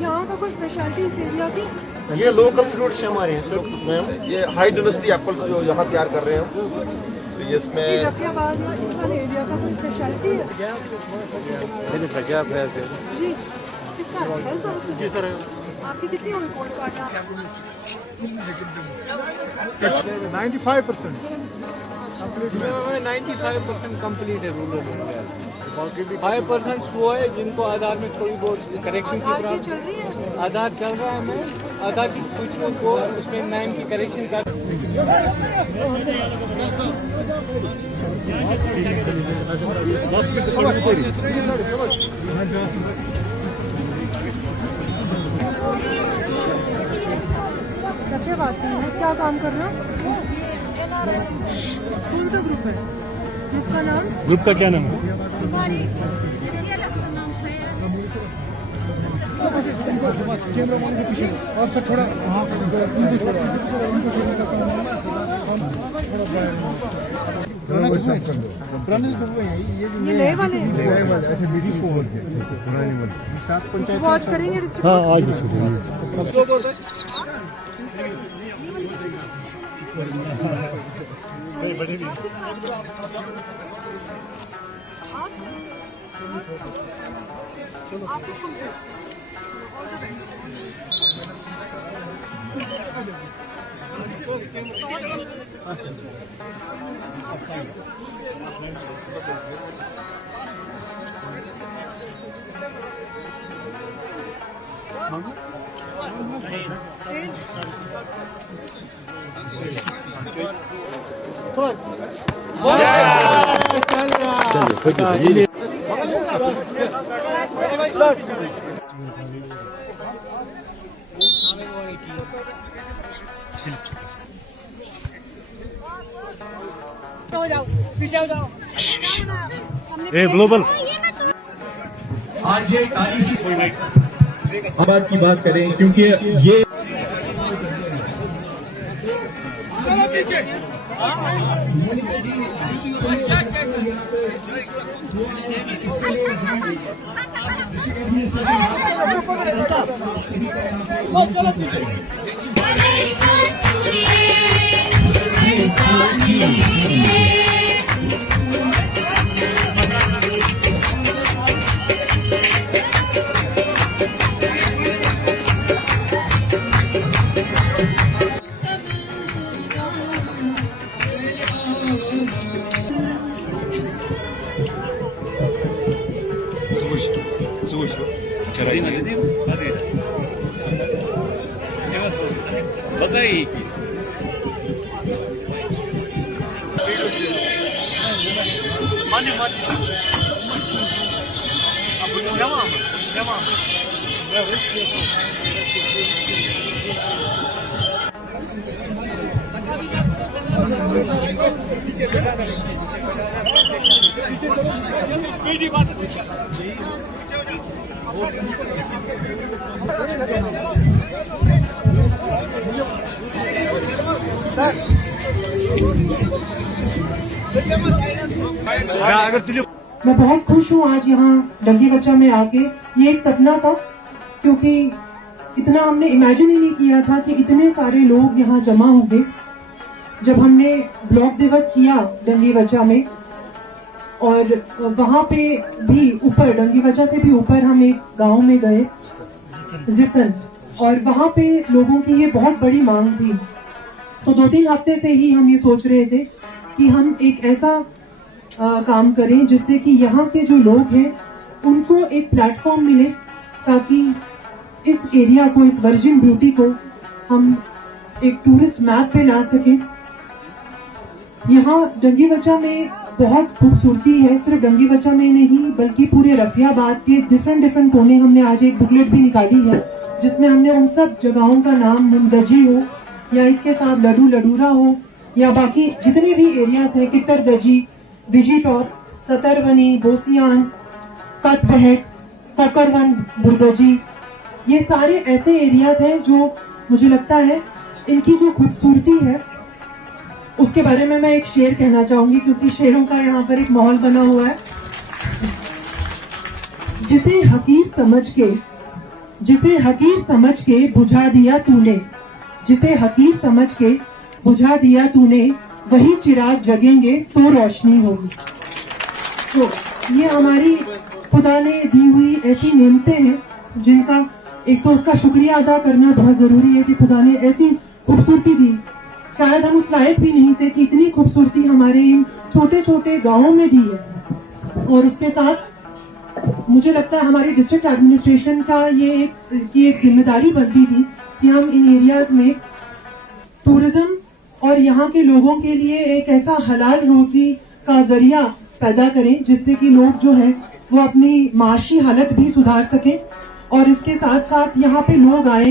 यहाँ का कुछ स्पेशलिटी इस एरिया की? ये लोकल फ्रूट्स हमारे हैं सर मैम। ये हाई डायनेस्टी एप्पल्स जो यहाँ तैयार कर रहे हैं तो ये इसमें रफियाबाद या इस वाले एरिया का कोई स्पेशलिटी है? जी किसका हेल्थ सर्विसेज? जी सर। आपकी कितनी होगी कोल्ड कार्ड? 95%। 95% कंप्लीट है रूरल एरिया। 5% वो है जिनको आधार में थोड़ी बहुत करेक्शन की आधार चल रही है? आधार चल रहा है। मैं आधार की कुछ को उसमें नाम की करेक्शन कर रफियाबाद से हैं, क्या काम कर रहे हो? कौन सा ग्रुप है? ग्रुप का नाम? ग्रुप का क्या नाम है? और सर थोड़ा ये नए वाले हैं? वॉच करेंगे? हाँ आज आप किस रूम से? All the best. A global आज ये तारीखी आबाद की बात करें क्योंकि ये слушаю. Вчера я навідив. Багаїки. Мане. Або прямо. मैं बहुत खुश हूँ आज यहाँ डंगी बच्चा में आके। ये एक सपना था क्योंकि इतना हमने इमेजिन ही नहीं किया था कि इतने सारे लोग यहाँ जमा होंगे। जब हमने ब्लॉक दिवस किया डंगी बच्चा में और वहाँ पे भी ऊपर डंगी बच्चा से भी ऊपर हम एक गांव में गए जितन, और वहाँ पे लोगों की ये बहुत बड़ी मांग थी। तो 2-3 हफ्ते से ही हम ये सोच रहे थे कि हम एक ऐसा काम करें जिससे कि यहाँ के जो लोग हैं उनको एक प्लेटफॉर्म मिले ताकि इस एरिया को, इस वर्जिन ब्यूटी को हम एक टूरिस्ट मैप पे ला सकें। यहाँ डंगी बच्चा में बहुत खूबसूरती है, सिर्फ डंगी बच्चा में नहीं बल्कि पूरे रफियाबाद के डिफरेंट कोने। हमने आज एक बुकलेट भी निकाली है जिसमें हमने उन सब जगहों का नाम, मुंदजी हो या इसके साथ लड्डू लडूरा हो या बाकी जितने भी एरियाज हैं, कित्तर दर्जी, विजीटॉप, सतरवनी, बोसियान, कटबहक, ककरवन, बुरदजी, ये सारे ऐसे एरियाज हैं जो मुझे लगता है इनकी जो खूबसूरती है उसके बारे में मैं एक शेर कहना चाहूंगी, क्योंकि शेरों का यहाँ पर एक माहौल बना हुआ है। जिसे हकीर समझ के बुझा दिया तूने, जिसे हकीर समझ के बुझा दिया तूने, वही चिराग जगेंगे तो रोशनी होगी। तो ये हमारी खुदा ने दी हुई ऐसी नेमतें हैं जिनका एक तो उसका शुक्रिया अदा करना बहुत जरूरी है कि खुदा ने ऐसी खूबसूरती दी। शायद हम उस लायक भी नहीं थे कि इतनी खूबसूरती हमारे इन छोटे छोटे गांवों में दी है। और उसके साथ मुझे लगता है हमारी डिस्ट्रिक्ट एडमिनिस्ट्रेशन का ये एक जिम्मेदारी बनती थी कि हम इन एरियाज में टूरिज्म और यहाँ के लोगों के लिए एक ऐसा हलाल रोजी का जरिया पैदा करें जिससे कि लोग जो हैं वो अपनी माशी हालत भी सुधार सकें। और इसके साथ साथ यहाँ पे लोग आए,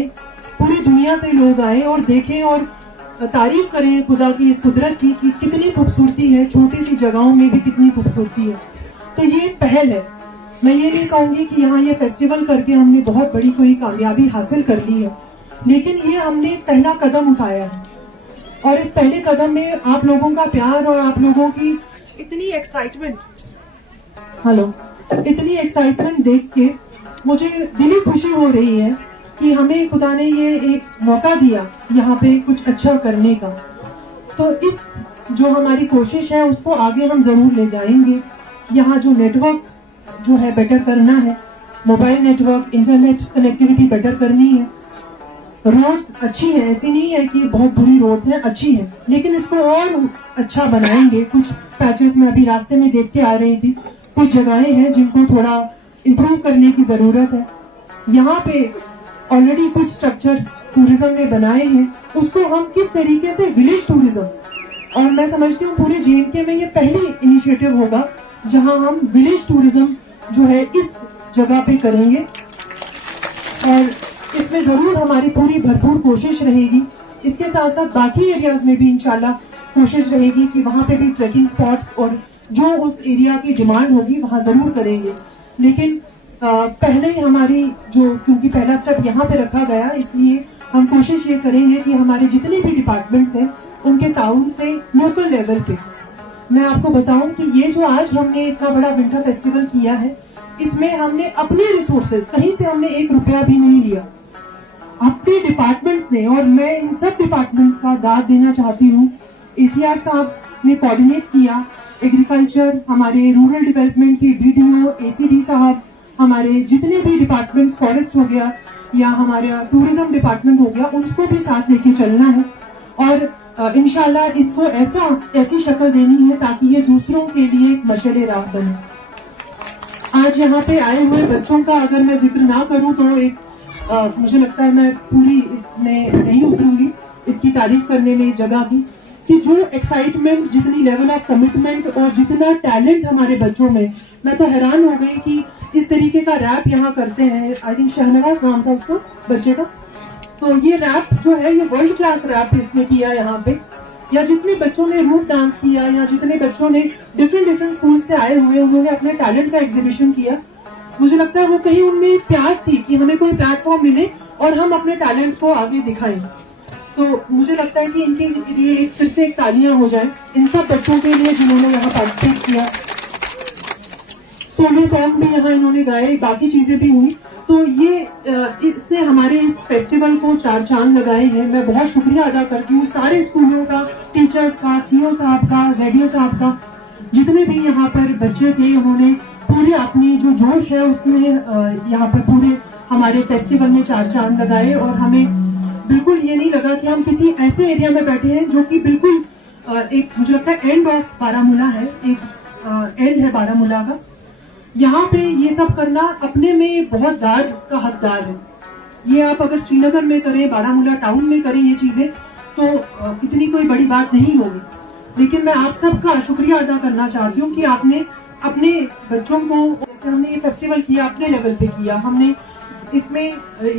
पूरी दुनिया से लोग आए और देखें और तारीफ करें खुदा की इस कुदरत की कि कितनी खूबसूरती है, छोटी सी जगहों में भी कितनी खूबसूरती है। तो ये एक पहल है। मैं ये नहीं कहूंगी कि यहाँ ये फेस्टिवल करके हमने बहुत बड़ी कोई कामयाबी हासिल कर ली है, लेकिन ये हमने पहला कदम उठाया है। और इस पहले कदम में आप लोगों का प्यार और आप लोगों की इतनी एक्साइटमेंट देख के मुझे दिली खुशी हो रही है कि हमें खुदा ने ये एक मौका दिया यहाँ पे कुछ अच्छा करने का। तो इस जो हमारी कोशिश है उसको आगे हम जरूर ले जाएंगे। यहाँ जो नेटवर्क जो है बेटर करना है, mobile network, internet connectivity better करनी है। रोड्स अच्छी हैं, ऐसी नहीं है कि बहुत बुरी रोड्स हैं, अच्छी हैं, लेकिन इसको और अच्छा बनाएंगे। कुछ पैचेस में अभी रास्ते में देख के आ रही थी, कुछ जगहें हैं जिनको थोड़ा इम्प्रूव करने की जरूरत है। यहाँ पे ऑलरेडी कुछ स्ट्रक्चर टूरिज्म ने बनाए हैं, उसको हम किस तरीके से विलेज टूरिज्म, और मैं समझती हूँ पूरे JNK में ये पहली इनिशिएटिव होगा जहाँ हम विलेज टूरिज्म जो है इस जगह पे करेंगे। और इसमें जरूर हमारी पूरी भरपूर कोशिश रहेगी। इसके साथ साथ बाकी एरियाज में भी इंशाल्लाह कोशिश रहेगी कि वहाँ पे भी ट्रैकिंग स्पॉट्स और जो उस एरिया की डिमांड होगी वहाँ जरूर करेंगे। लेकिन पहले ही हमारी क्योंकि पहला स्टेप यहाँ पे रखा गया, इसलिए हम कोशिश ये करेंगे कि हमारे जितने भी डिपार्टमेंट्स हैं उनके ताउन से लोकल लेवल पे मैं आपको बताऊं कि ये जो आज हमने इतना बड़ा विंटर फेस्टिवल किया है, इसमें हमने अपने रिसोर्सेज, कहीं से हमने 1 रुपया भी नहीं लिया, अपने डिपार्टमेंट्स ने। और मैं इन सब डिपार्टमेंट्स का दाद देना चाहती हूँ। ACR साहब ने कोऑर्डिनेट किया, एग्रीकल्चर, हमारे रूरल डेवलपमेंट के BDO, ACD साहब, हमारे जितने भी डिपार्टमेंट्स, फॉरेस्ट हो गया या हमारा टूरिज्म डिपार्टमेंट हो गया, उनको भी साथ लेके चलना है। और इंशाल्लाह इसको ऐसी शक्ल देनी है ताकि ये दूसरों के लिए एक मशअले राह बने। आज यहाँ पे आए हुए बच्चों का अगर मैं जिक्र ना करूँ तो एक मुझे लगता है मैं पूरी इसमें नहीं उतरूंगी इसकी तारीफ करने में इस जगह की, कि जो एक्साइटमेंट, जितनी लेवल ऑफ कमिटमेंट और जितना टैलेंट हमारे बच्चों में, मैं तो हैरान हो गई कि इस तरीके का रैप यहाँ करते हैं। आई थिंक शहनवाज नाम था उसका बच्चे का। तो ये रैप जो है, ये वर्ल्ड क्लास रैप इसने किया यहाँ पे। या जितने बच्चों ने रूफ डांस किया, या जितने बच्चों ने डिफरेंट स्कूल से आए हुए उन्होंने अपने टैलेंट का एग्जीबिशन किया, मुझे लगता है वो कहीं उनमें प्यास थी कि हमें कोई प्लेटफॉर्म मिले और हम अपने टैलेंट को आगे दिखाएं। तो मुझे लगता है कि इनके लिए फिर से एक तालियां हो जाए इन सब बच्चों के लिए जिन्होंने यहाँ पार्टिसिपेट किया। सोलो सॉन्ग भी यहाँ इन्होंने गाए, बाकी चीजें भी हुई। तो ये इसने हमारे इस फेस्टिवल को 4 चांद लगाए हैं। मैं बहुत शुक्रिया अदा करती हूँ सारे स्कूलों का, टीचर्स का, CO साहब का, ZDO साहब का, जितने भी यहाँ पर बच्चे थे, उन्होंने पूरे अपनी जो जोश है उसमें यहाँ पर पूरे हमारे फेस्टिवल में 4 चांद लगाए। और हमें बिल्कुल ये नहीं लगा कि हम किसी ऐसे एरिया में बैठे हैं जो कि बिल्कुल एक, मुझे लगता है एंड ऑफ बारामूला है, एक एंड है बारामूला का। यहाँ पे ये सब करना अपने में बहुत दाद का हकदार है। ये आप अगर श्रीनगर में करें, बारामूला टाउन में करें ये चीजें, तो इतनी कोई बड़ी बात नहीं होगी। लेकिन मैं आप सबका शुक्रिया अदा करना चाहती हूँ कि आपने अपने बच्चों को, जैसे हमने ये फेस्टिवल किया अपने लेवल पे किया, हमने इसमें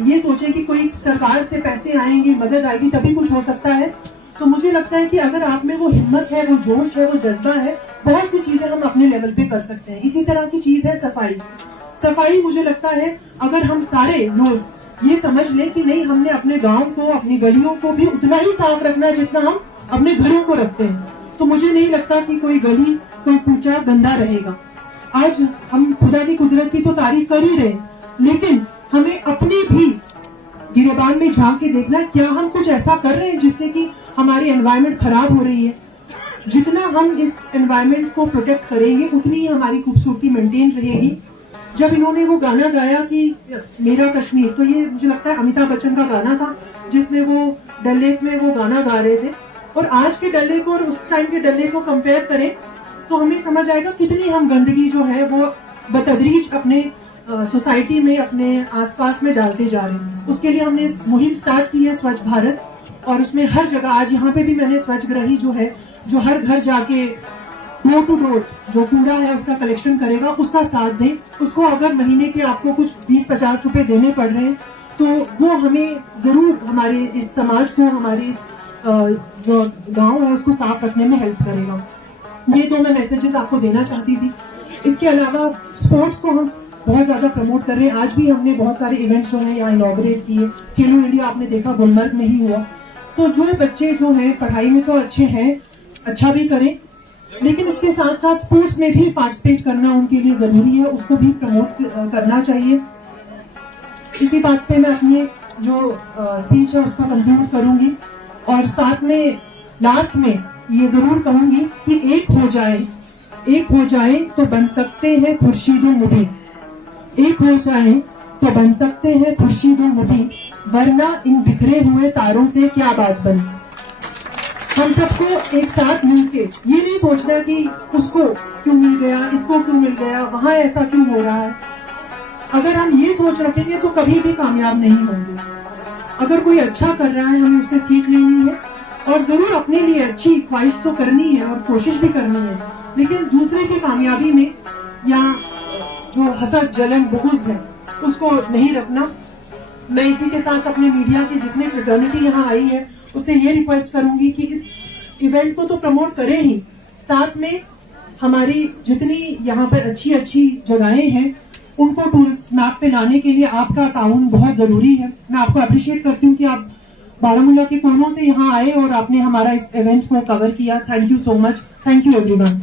ये सोचे कि कोई सरकार से पैसे आएंगे, मदद आएगी तभी कुछ हो सकता है। तो मुझे लगता है कि अगर आप में वो हिम्मत है, वो जोश है, वो जज्बा है, बहुत सी चीजें हम अपने लेवल पे कर सकते हैं। इसी तरह की चीज है सफाई। सफाई मुझे लगता है अगर हम सारे लोग ये समझ लें कि नहीं, हमने अपने गांव को, अपनी गलियों को भी उतना ही साफ रखना है जितना हम अपने घरों को रखते हैं, तो मुझे नहीं लगता कि कोई गली, कोई कूचा गंदा रहेगा। आज हम खुदा की कुदरत की तो तारीफ कर ही रहे, लेकिन हमें अपने भी गिरेबान में झांक के देखना, क्या हम कुछ ऐसा कर रहे हैं जिससे कि हमारी एनवायरनमेंट खराब हो रही है। जितना हम इस एनवायरनमेंट को प्रोटेक्ट करेंगे उतनी ही हमारी खूबसूरती मेंटेन रहेगी। जब इन्होंने वो गाना गाया कि मेरा कश्मीर, तो ये मुझे लगता है अमिताभ बच्चन का गाना था, जिसमें वो डल लेक में वो गाना गा रहे थे। और आज के डल लेक और उस टाइम के डल लेक को कंपेयर करें तो हमें समझ आएगा कितनी हम गंदगी जो है वो बतदरीज अपने सोसाइटी में, अपने आसपास में डालते जा रहे हैं। उसके लिए हमने इस मुहिम स्टार्ट की है स्वच्छ भारत, और उसमें हर जगह, आज यहाँ पे भी मैंने स्वच्छग्रही जो है, जो हर घर जाके डोर टू डोर जो कूड़ा है उसका कलेक्शन करेगा, उसका साथ दें। उसको अगर महीने के आपको कुछ 20-50 रुपए देने पड़ रहे हैं तो वो हमें जरूर हमारे इस समाज को, हमारे इस जो गांव है उसको साफ रखने में हेल्प करेगा। ये तो मैं मैसेजेस आपको देना चाहती थी। इसके अलावा स्पोर्ट्स को हम बहुत ज्यादा प्रमोट कर रहे हैं। आज भी हमने बहुत सारे इवेंट्स जो है यहाँ इनॉग्रेट किए। खेलो इंडिया आपने देखा गुलमर्ग में ही हुआ। तो जो बच्चे जो हैं पढ़ाई में तो अच्छे हैं, अच्छा भी करें, लेकिन इसके साथ साथ स्पोर्ट्स में भी पार्टिसिपेट करना उनके लिए जरूरी है, उसको भी प्रमोट करना चाहिए। इसी बात पे मैं अपनी जो स्पीच है उसको कंक्लूड करूंगी, और साथ में लास्ट में ये जरूर कहूंगी कि एक हो जाए तो बन सकते हैं खुर्शीदो मुबीन, एक हो जाए तो बन सकते हैं खुर्शीदो मुबीन, वरना इन बिखरे हुए तारों से क्या बात बनी। हम सबको एक साथ मिलके ये नहीं सोचना कि उसको क्यों मिल गया, इसको क्यों मिल गया, वहां ऐसा क्यों हो रहा है। अगर हम ये सोच रखेंगे तो कभी भी कामयाब नहीं होंगे। अगर कोई अच्छा कर रहा है हमें उससे सीख लेनी है, और जरूर अपने लिए अच्छी ख्वाहिश तो करनी है और कोशिश भी करनी है, लेकिन दूसरे की कामयाबी में या जो हसद, जलन, बुग़्ज़ है उसको नहीं रखना। मैं इसी के साथ अपने मीडिया के जितने फ्रेटर्निटी यहाँ आई है उससे ये रिक्वेस्ट करूंगी कि इस इवेंट को तो प्रमोट करें ही, साथ में हमारी जितनी यहाँ पर अच्छी अच्छी जगहें हैं उनको टूरिस्ट मैप पे लाने के लिए आपका ताउन बहुत जरूरी है। मैं आपको अप्रिशिएट करती हूँ कि आप बारामूला के कोनों से यहाँ आए और आपने हमारा इस इवेंट को कवर किया। Thank you so much. Thank you everyone.